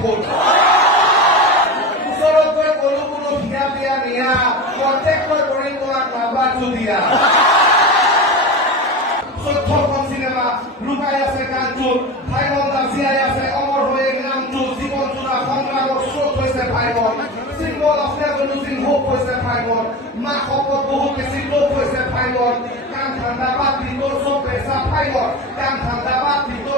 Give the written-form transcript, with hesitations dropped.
ফুল ওচৰত গৈ কলো কোনো ভিয়া বিয়া নিয়া প্ৰত্যেককৈ কৰি তোমাক নাবাজো দিয়া 14খন চিনেমা লুকাই আছে গানটোত ভাইমন জীয়াই আছে অমৰ হৈ নামটো জীৱন জোৰা সংগ্ৰামৰ স্ৰোত হৈছে Bhaimon symbol of never losing hope হৈছে ভাইমন মা শপত বহুত বেছি লোভ হৈছে ভাইমন কাম ঠাণ্ডা বাদ দি তোৰ চব পেচা ভাইমন কাম ঠাণ্ডা বাদ দি তোৰ